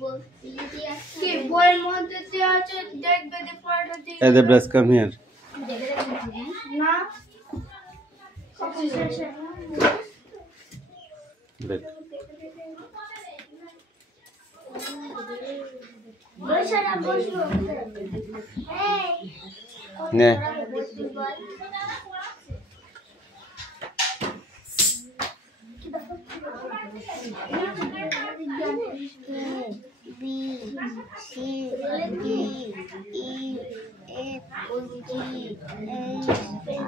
Hey, the brush, come here. Look. Yeah. B, C, D, E, F, G, H, I,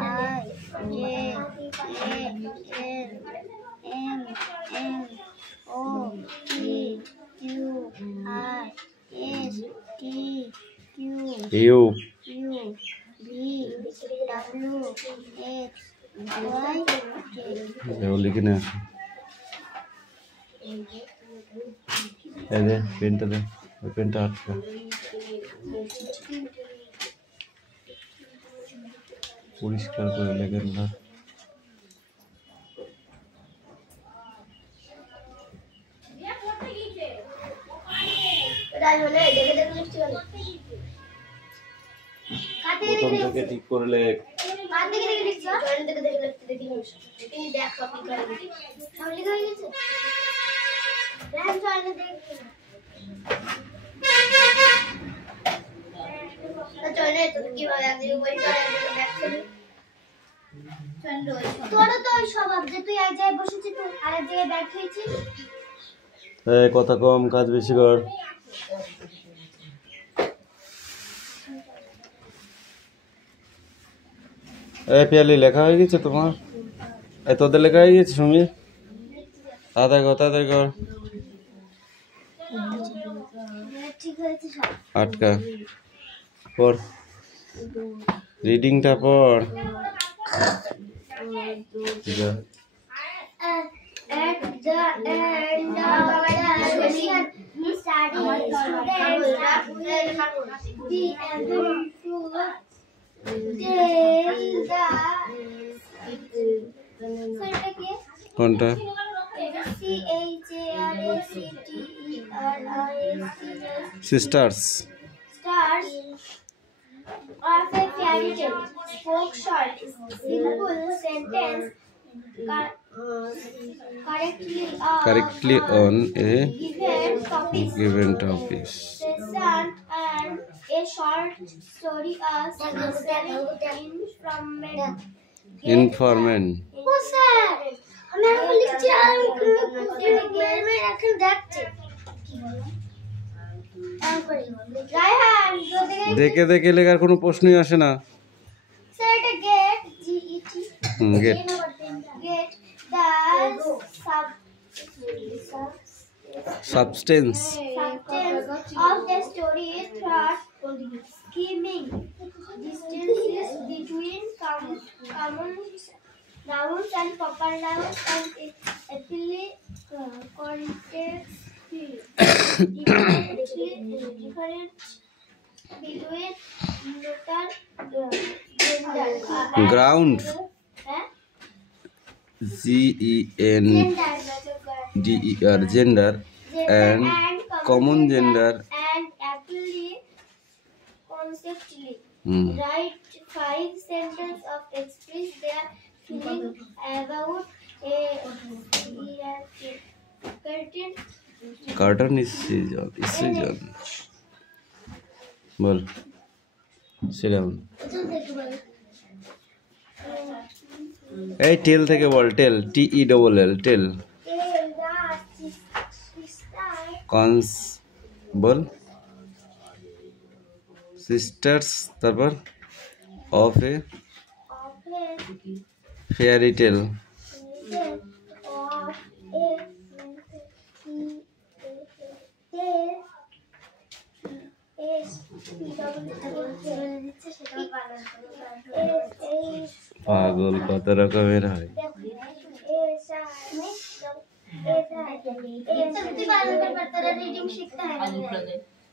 J, K, L, M, N, O, P, Q, R, S, T, Q, U. V, W, X, Y, Z. लिखना है दे पेंटा दे पेंटा हाथ का পরিষ্কার করে লেখেন না প্রথম থেকে ঠিক করে লেখ কথা কম কাজ বেশি কর পিয়ালি লেখা হয়ে গেছে তোমার তোদের লেখা হয়ে গেছে সুমি তাড়াতাড়ি কর আটকা পড় রিডিংটা পড় At the end of the session, study students be able to tell the কোনটা sisters stars of a fairy tale spoke short simple sentence correctly on a given given topic. topic. Session and a short story as Informant. Oh sir, আমি এখন লিখছি আর গেমে এখন যাচ্ছে দেখে দেখে লেখার কোনো প্রশ্নই আসে না স্যার এটা get get get the substance of the story through skimming distances between nouns and proper nouns and aptly context different between neuter gender ground GENDER gender and common gender and aptly conceptually write 5 sentences of express their feeling about a curtain is season bol sit down এই টেল থেকে বল টেল TELL টেল cons বল sisters তারপর of A fairy tale পাগল কত রকমের হয়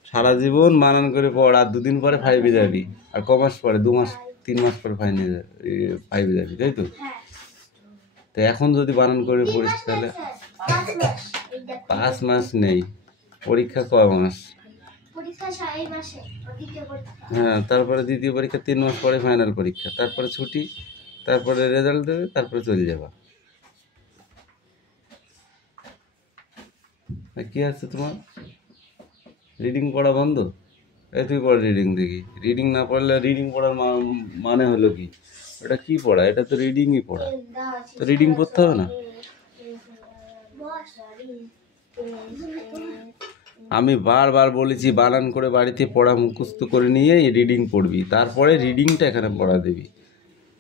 সারা জীবন বানান করে পড় আর 2 দিন পরে 5 যাবি আর কমাস পরে 2 মাস 3 মাস পরে 5 যাবি তাই তো তো এখন যদি বানান করে পড়িস তাহলে 5 মাস নেই পরীক্ষা কয় মাস? পরীক্ষা 6 মাসে, দ্বিতীয় পরীক্ষা। হ্যাঁ, তারপরে দ্বিতীয় পরীক্ষা 3 মাস পরে ফাইনাল পরীক্ষা, তারপরে ছুটি, তারপরে রেজাল্ট দেবে, তারপরে চলে যাবা। কি আছে তোমার? রিডিং পড়া বন্ধ? এই তুই পড় রিডিং দেখি। রিডিং না পড়লে রিডিং পড়ার মানে হলো কি? এটা কি পড়া? এটা তো রিডিংই পড়া। তো রিডিং পড়তে হবে না? আমি বারবার বলেছি বানান করে বাড়িতে পড়া মুখস্থ করে নিয়ে রিডিং পড়বি, তারপরে রিডিংটা এখানে পড়া দিবি,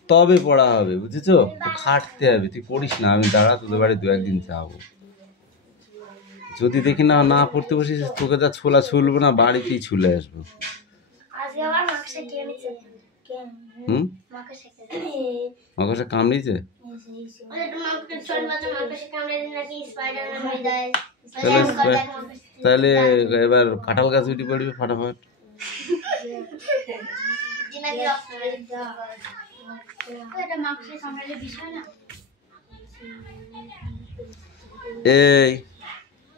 তবে পড়া হবে, বুঝেছো? খাটতে হবে, তুই পড়িস না। আমি দাঁড়া তোদের বাড়ি 2-1 দিন যাবো, যদি দেখি না না পড়তে বসিস তোকে যা ছোলা ছুলবো না, বাড়িতেই ছুলে আসবো। মাকড়সা কামড়িয়েছে? তাহলে এবার কাঁঠাল গাছ উঠে পড়বি ফাটাফাট।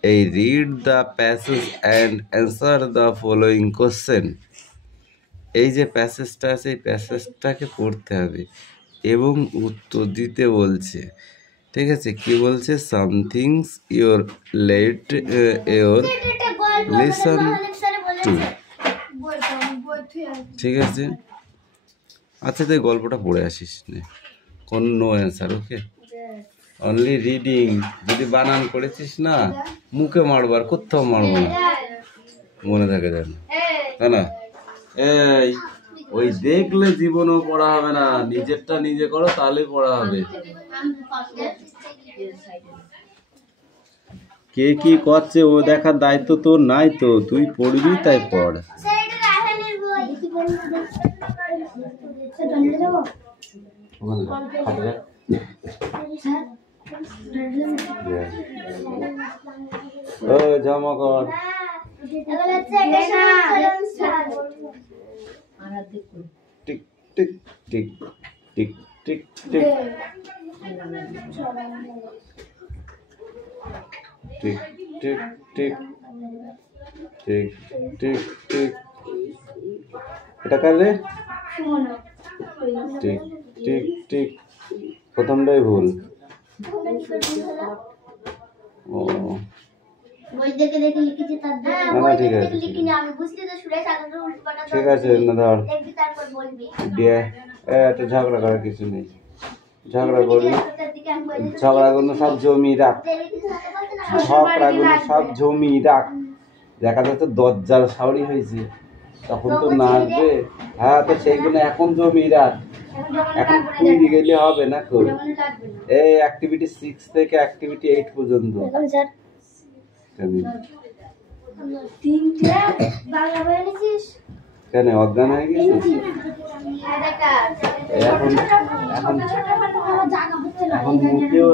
এই read the passage and answer the following question. এই যে প্যাসেজটা আছে, এই প্যাসেজটাকে পড়তে হবে এবং উত্তর দিতে বলছে, ঠিক আছে? কি বলছে? Somethings your let your listen to, ঠিক আছে? আচ্ছা, তুই গল্পটা পড়ে আসিস নে, কোন no answer, okay? Only reading. যদি বানান করেছিস না, মুখে মারবো, আর কোথাও মারবো না, মনে থাকে যেন, তাই না? এই ওই দেখলে জীবনও পড়া হবে না, নিজেরটা নিজে করো, তাহলে পড়া হবে। কে কি করছে ও দেখার দায়িত্ব তোর নাই তো, তুই পড়বি তাই পড়। ও জমা কর। Tick tick tick tick tick tick tick tick tick tick tick tick. এটা কার রে? Tick tick tick. প্রথমটাই ভুল। ও বই দেখে দেখে লিখেছি, তার না ঠিক আছে, লিখিনি আমি, বুঝলি তো? সুরেশ আগে উল্টোপাল্টা ঠিক আছে, না ধর দেখবি, তারপর বলবি। দিয়ে এটা ঝগড়া করার কিছু নেই, ঝগড়া করবি, ঝগড়াগুলো সব জমি রাখ, ঝগড়াগুলো সব জমি রাখ। দেখা যাচ্ছে দজ্জাল শাওরি হয়েছে, তখন তো নাচবে। হ্যাঁ, তো সেইগুলো এখন জমি রাখ, এখন খুঁজে গেলে হবে না। খুব এই অ্যাক্টিভিটি 6 থেকে অ্যাক্টিভিটি 8 পর্যন্ত। কেন অজ্ঞান হয়ে গেছিস? এখন এখন এখন মুখেও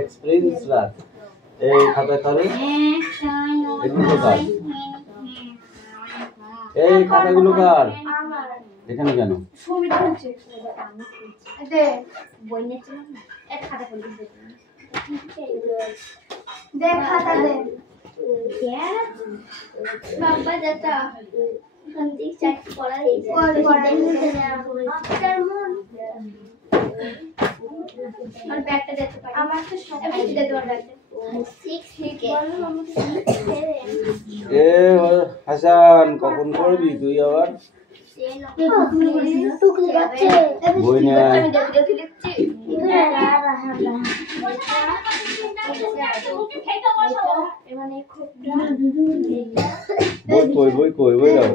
এক্সপেরিয়েন্স রাখ। এই খাতা করে এগুলো কার? এই খাতাগুলো কার? এখানে কেন? দেখ খাতা দে। বাবা দাদা শান্তি চাট পড়া হয়েছে, আর ব্যাগটা দিতে পারি? আমার তো সবাই দিতে পারবে। 6 থেকে এ হাসান, কখন পড়বি তুই আবার? বই না বই কই, বই কই, বই দাও।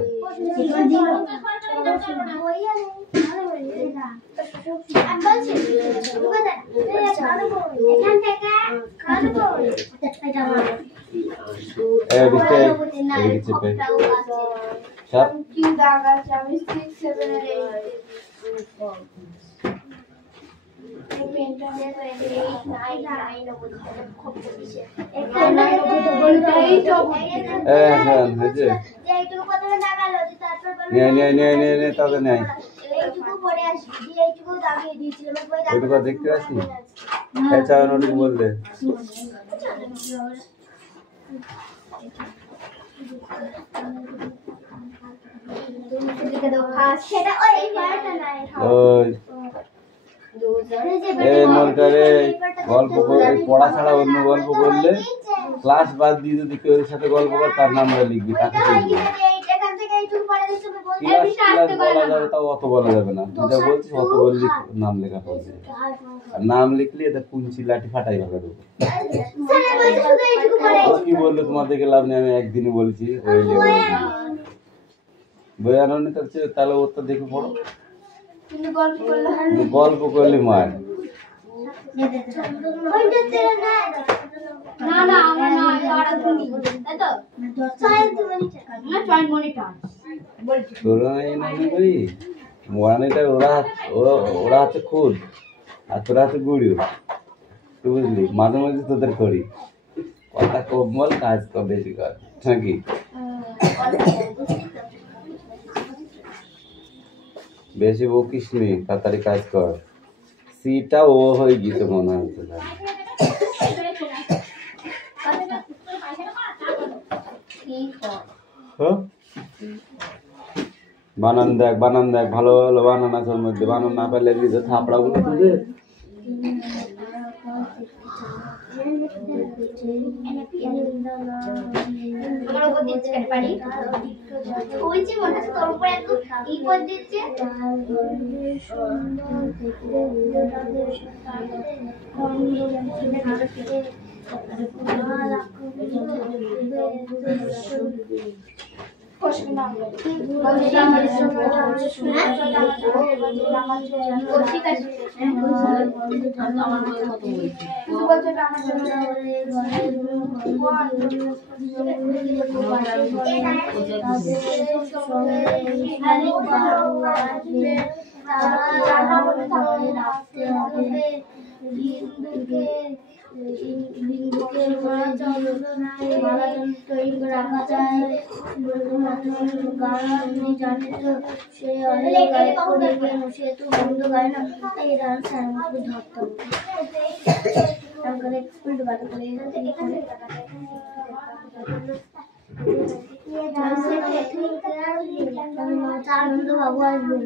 দেখতে আসি বলতে এই মনটারে গল্প করে পড়া ছাড়া অন্য গল্প করলে ক্লাস বাদ দিয়ে যদি কেউ এর সাথে গল্প করে তার নামটা লিখবি, তাকে লিখবি। ক্লাস বলা যাবে, তাও অত বলা যাবে না। তুই যা বলছিস অত বললি নাম লেখা হবে। আর নাম লিখলে এটা কুঞ্চি লাঠি ফাটাই হবে দেবো। কি বললো তোমাদেরকে লাভ নেই, আমি একদিনই বলছি ওই বই আনি তাহলে ওর তো দেখে পড়ো। গল্প করলে মার ওরা আছে খুদ আর তোরা আছে গুড়িও, তুই বুঝলি। মাঝে মাঝে তোদের করি কথা কম বল, কাজ কম বেশি কর নাকি। বেশি বকিস নি, তাড়াতাড়ি কাজ কর। সিটা ও হয়ে গিয়েছে মনে হচ্ছে। বানান দেখ, বানান দেখ, ভালো ভালো বানান আছে ওর মধ্যে। বানান না পেলে থাপড়া গুলো তুলে আনন্দ বাবু আসবেন।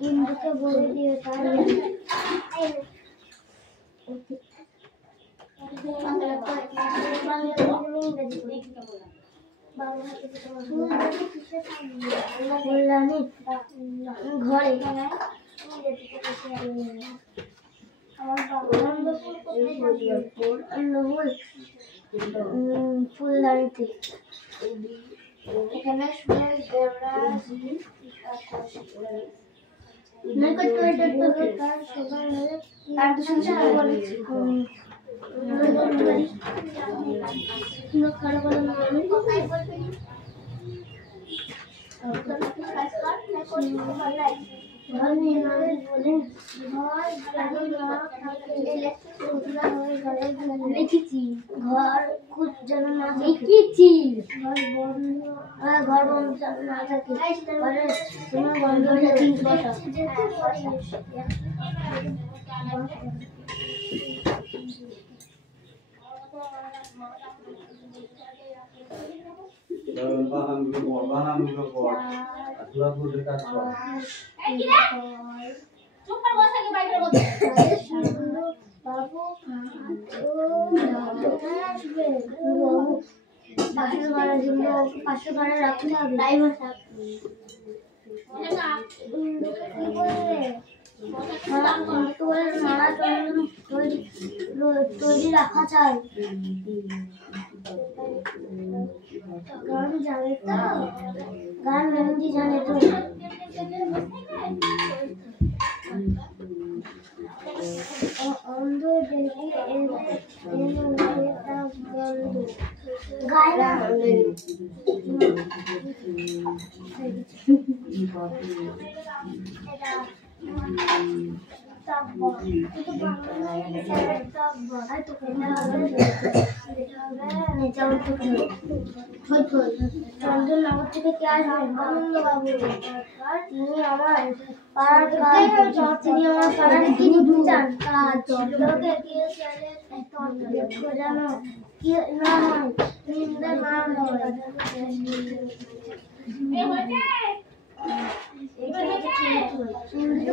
ইন্দুকে বলে দিয়ে ঘরে ফুলদানিতে এখানে লিখেছি ঘর খুব যেন না লিখেছি ঘর বন্ধ যেন না থাকে, তোমার বন্ধ হয়ে পাশের ঘরে রাখতে হবে। তৈরি রাখা চাই। গান জানে তো, গান মেহেন্দি জানে তো। অন্ধ দেখে গায় না চন্দননগর থেকে কে আসবেন? আনন্দ বাবু। তিনি আমার পাড়ার তিনি আমার পাড়ার কি নিতে চান? কাজ লোকে কে জানো কি না হয় নিন্দা না হয়।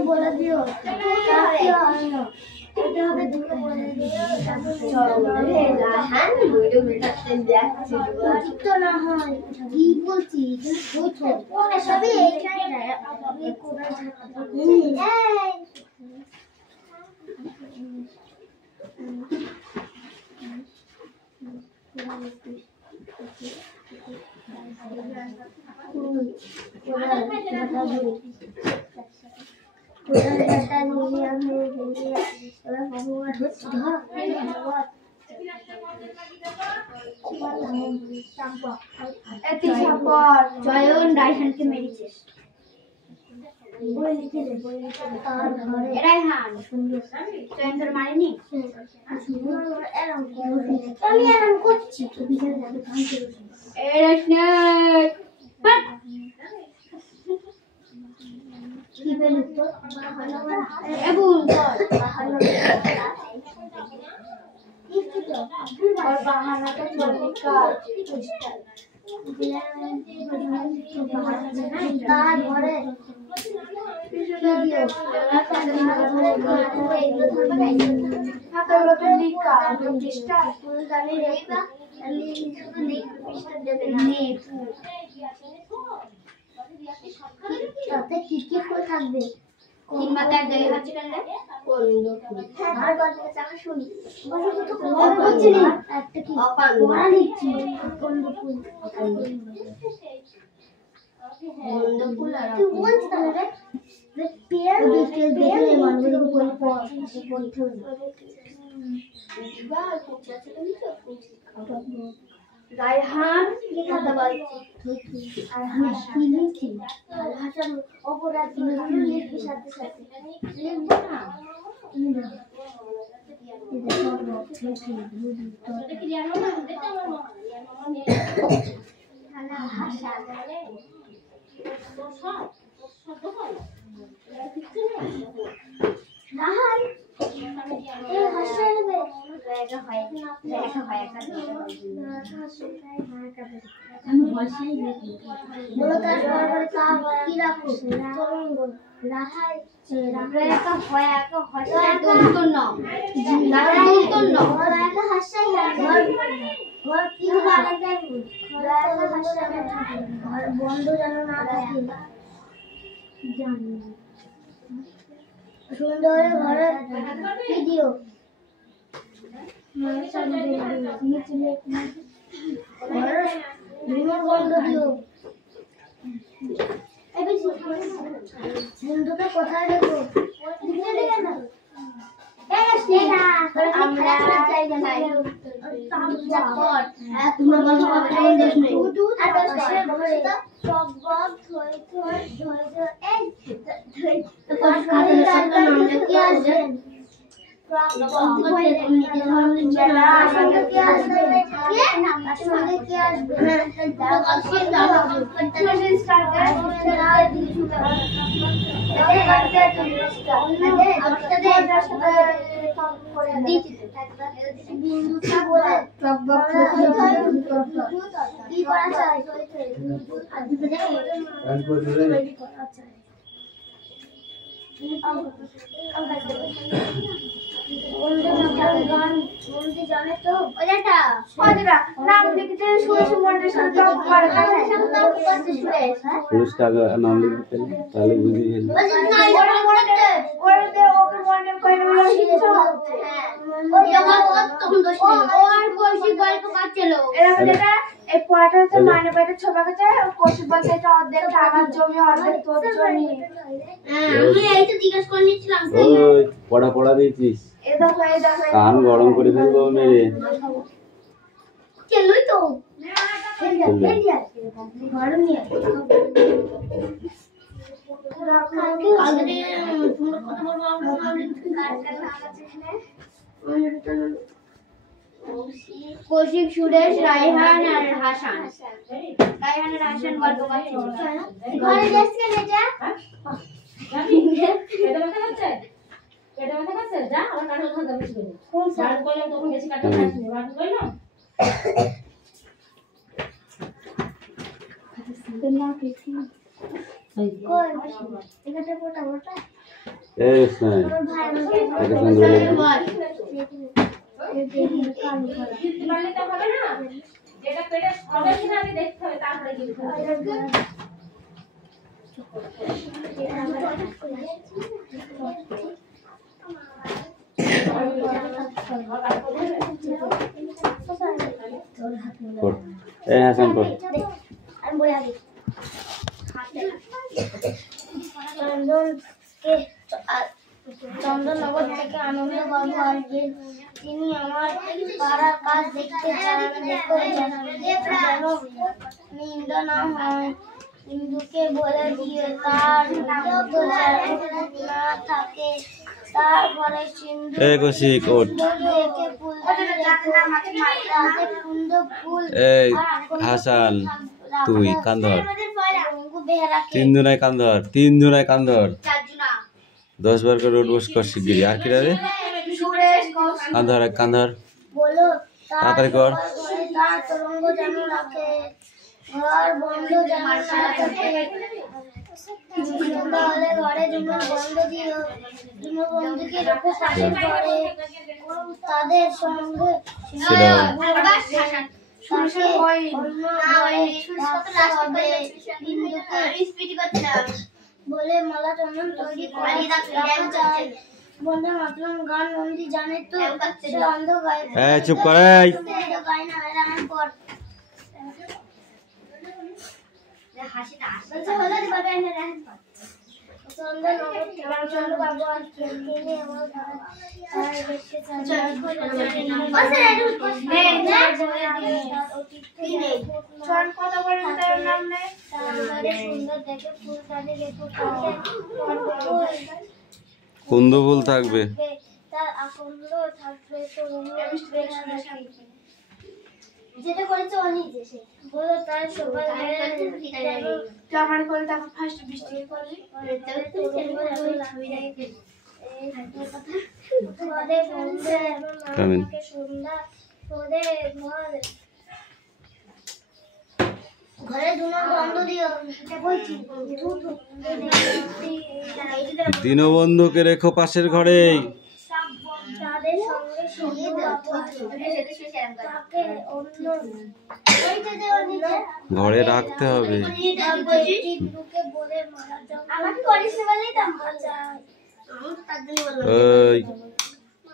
বলে দিও না হয় কি বলছি সবই জয়ন রায়হানকে মেরেছিস মারিনি আমি আরাম করছি কি বলি তো বাহানাটা তার ঘরে তাতে কি কি ফুল থাকবে? রায়হান কথা বলছি আর হাসি লিখি আর হাসার অপরাধ লিখবি সাথে সাথে লিখবো না বন্ধু যেন না থাকে জানি সুন্দর ঘরে ভিডিও বন্ধ দিও বন্ধুটা কোথায় রেখো জানে তো নাম লিখতে নাম লিখতে তাহলে বুঝি এই পড়াটা হচ্ছে মানে বাইরে ছোবা গেছে কৌশিক বলছে এটা অর্ধেক আমার জমি অর্ধেক তোর জমি আমি এই তো জিজ্ঞেস করে নিচ্ছিলাম ওই পড়া দিয়েছিস এই দেখো কান গরম করে ফেলবো মেরে চলুই তো ঘর নিয়ে কৌশিক, সুরেশ, রায়হান আর হাসান। রায়হান আর হাসান গল্প করছে। ঘরে যাচ্ছে না যা। পেটে ব্যথা করছে? পেটে ব্যথা করছে? যা আমার কাটা খাওয়া বেশি করে। কোন স্যার বললাম তখন বেশি কাটা খাচ্ছি না। বাদ কইলো? না কিছু। কই? এখানে পোটা পোটা। এই স্যার ভাই এটা সুন্দর বল। বালিটা হবে না, যেটা পেটে হবে কিনা আগে দেখতে হবে, তারপরে গিলতে হবে। এই হাসান পর আমি বলে আগে চন্দননগর থেকে আনন্দবাবু আসবেন। তিনি আমার পাড়ার কাজ দেখতে চান, যেন নিন্দা না হয়। হিন্দুকে বলে দিয়ে তার মতো যেন না থাকে, তার ঘরে সিন্ধু এই কৌশিক ওঠ রেখে ফুল তাতে সুন্দর ফুল। এই হাসান তুই কান ধর তিন জনায় কান ধর 10 বার করে উঠবস কর শিগগিরি আর কি রে কান ধর বলো তাড়াতাড়ি কর তার তরঙ্গ যেন রাখে, ঘর বন্ধ যেন না থাকে। সন্ধ্যা হলে ঘরে যেমন বন্ধ দিও, বন্ধুকে রেখে শাসন করে তাদের সঙ্গে বলে মালা চন্দন তৈরি করে বন্ধু মাতরম গান নন্দী জানে তো সে অন্ধ গায়ে চুপ করে গায় না রান পর হাসিটা আসছে হলো রে বাবা এনে রান পর চন্দন বাবু আসছেন, তিনি আমার আর দেখতে চান কত করে তার নাম নেই সুন্দর দেখে ফুল কাটে রেখে কুন্দু ফুল থাকবে তার আকন্দ থাকবে তো যেটা করেছে ও নিজে সে বলো তার সবাই আমার করে তাকে ফার্স্ট বৃষ্টি করলি ঘরে দুনো বন্ধ দিও বলছি দীনবন্ধুকে রেখো পাশের ঘরে তাদের সঙ্গে ঘরে রাখতে হবে এই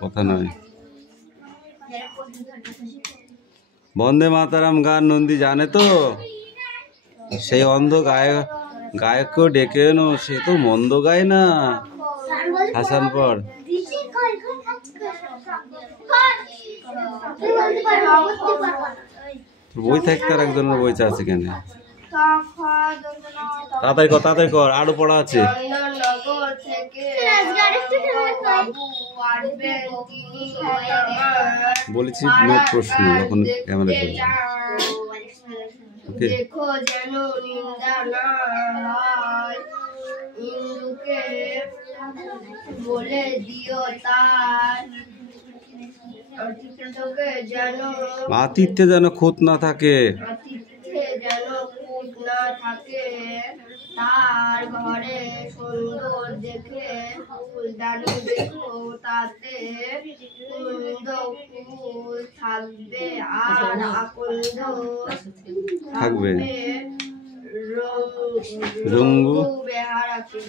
কথা নয় বন্দে মাতারাম গান নন্দী জানে তো সেই অন্ধ গায়ককেও ডেকে এনো সে তো মন্দ গায় না হাসান পর বই থাকতে আর একজনের বই আছে কেন তাড়াতাড়ি কর আরো পড়া আছে বলেছি নো প্রশ্ন এখন ক্যামেরা করবো ওকে দেখো যেন নিন্দা না হয়, ইন্দুকে বলে দিও তার আতিথ্যে যেন খুঁত না থাকে তার ঘরে সুন্দর দেখে ফুলদানি দেখো তাতে কুন্দ ফুল থাকবে আর আকন্দ থাকবে রঙ্গু বেহারাকে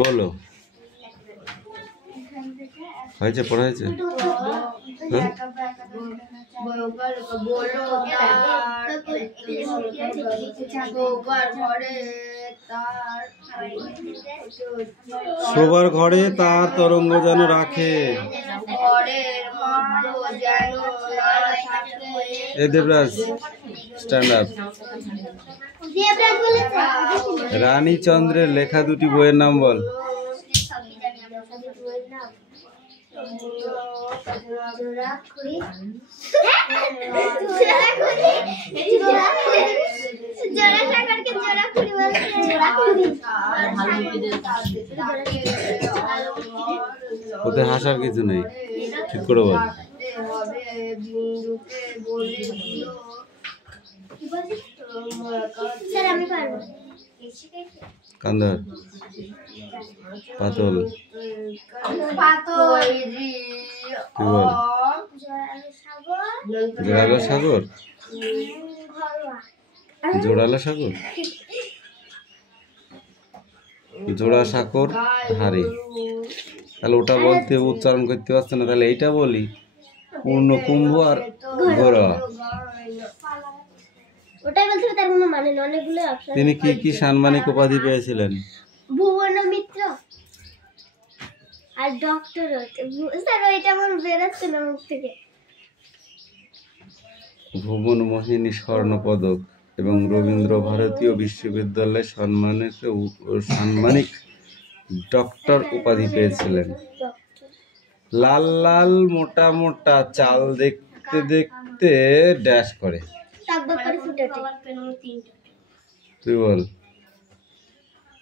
বলো হয়েছে পড়া হয়েছে ঘরে শোবার ঘরে তার তরঙ্গ যেন রাখে। এ দেবরাজ স্ট্যান্ড আপ। রানী চন্দ্রের লেখা দুটি বইয়ের নাম বল। ওতে হাসার কিছু নেই, ঠিক করে বল। কান্দার পাতল কি বল? জোড়ালো সাগর, জোড়ালো সাগর, জোড়া সাগর হারে। তাহলে ওটা বলতে উচ্চারণ করতে পারছে না, তাহলে এইটা বলি পূর্ণ কুম্ভ আর গোরা। ওটাই বলতে হবে, তার কোনো মানে নেই, অনেকগুলো অপশন। তিনি কি কি সাম্মানিক উপাধি পেয়েছিলেন? ভুবন মিত্র আর ডক্টর। স্যার ওইটা আমার বেরোচ্ছে না মুখ থেকে। ভুবন মোহিনী স্বর্ণ পদক এবং রবীন্দ্র ভারতীয় বিশ্ববিদ্যালয়ে সাম্মানিক ডক্টর উপাধি পেয়েছিলেন। লাল লাল মোটা মোটা চাল দেখতে দেখতে ড্যাশ করে। তুই বল।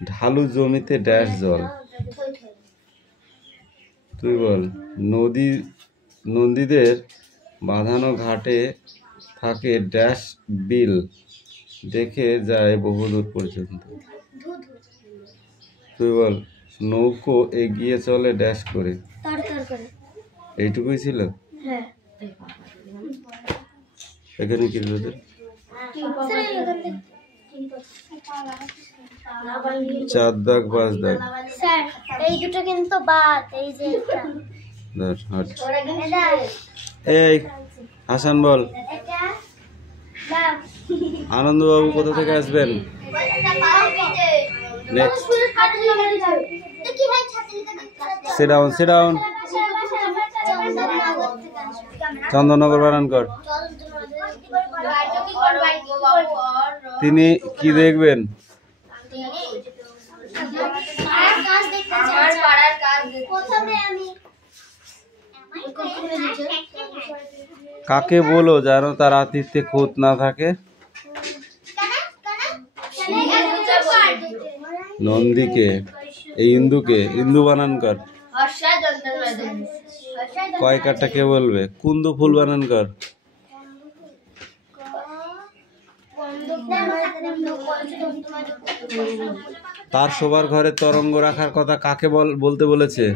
ঢালু জমিতে ড্যাশ জল। তুই বল। নদীদের বাঁধানো ঘাটে থাকে ড্যাশ বিল, দেখে যায় বহুদূর পর্যন্ত। তুই বল। নৌকো এগিয়ে চলে ড্যাশ করে। এইটুকুই ছিল। এখানে কি তোদের? চার দাগ পাঁচ দাগ। স্যার এই দুটো কিন্তু বাদ, এই যে এই হাসান বল। আনন্দবাবু কোথা থেকে আসবেন? Next. Sit down, sit down. Chandannagar বানান কর। তিনি কি দেখবেন? কাকে বলো যেন তার আতিথ্যে খুঁত না থাকে? নন্দীকে। এই ইন্দুকে। ইন্দু বানান কর। কয় কাটা কে বলবে? কুন্দু ফুল বানান কর। তার শোবার ঘরে তরঙ্গ রাখার কথা কাকে বলতে বলেছে?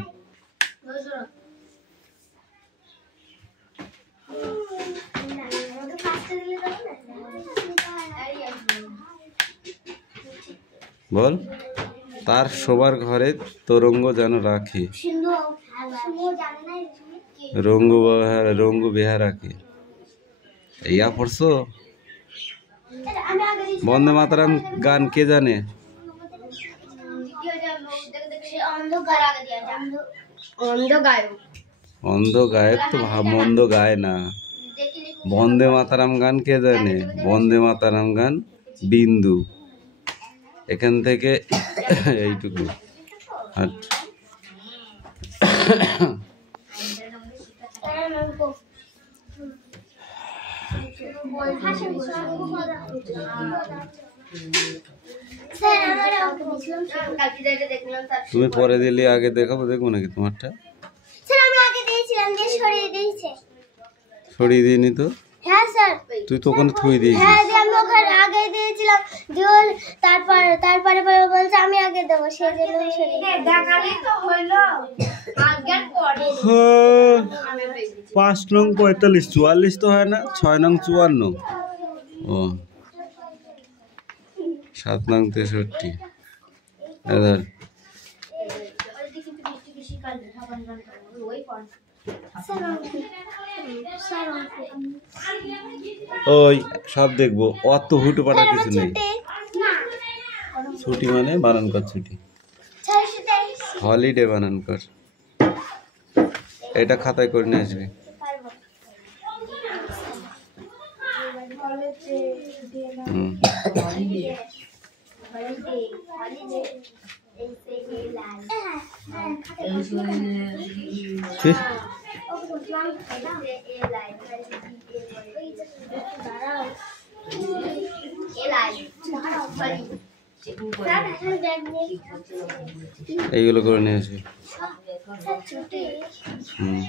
বল। তার শোবার ঘরে তরঙ্গ যেন রাখে। রঙ্গু বেহারাকে। ইয়া পড়ছো? বন্দে মাতরম গান কে জানে? অন্ধ গায়ক তো মন্দ গায় না। বন্দে মাতরম গান কে জানে? বন্দে মাতরম গান বিন্দু। এখান থেকে এইটুকু। তুমি পরে দিলে আগে দেখাবো, দেখবো নাকি তোমারটা? সরিয়ে দিইনি তো। হ্যাঁ স্যার। তুই তো ওখানে থুই দিয়েছিস। হ্যাঁ আমি ওখানে আগে দিয়েছিলাম, তারপরে বলছে আমি আগে দেবো, সেজন্য দেখালেই তো হলো। আগের পরে 5 নং 45 44 তো হয় না? 6 নং 54। ও 7 নং 63। এধার ওই সব দেখবো, অত হুটো পাটা কিছু নেই। ছুটি মানে বানান কর ছুটি, হলিডে বানান কর। এটা খাতায় করে নিয়ে আসবি। হুম। কি? এইগুলো করে নিয়ে আসবি। হুম।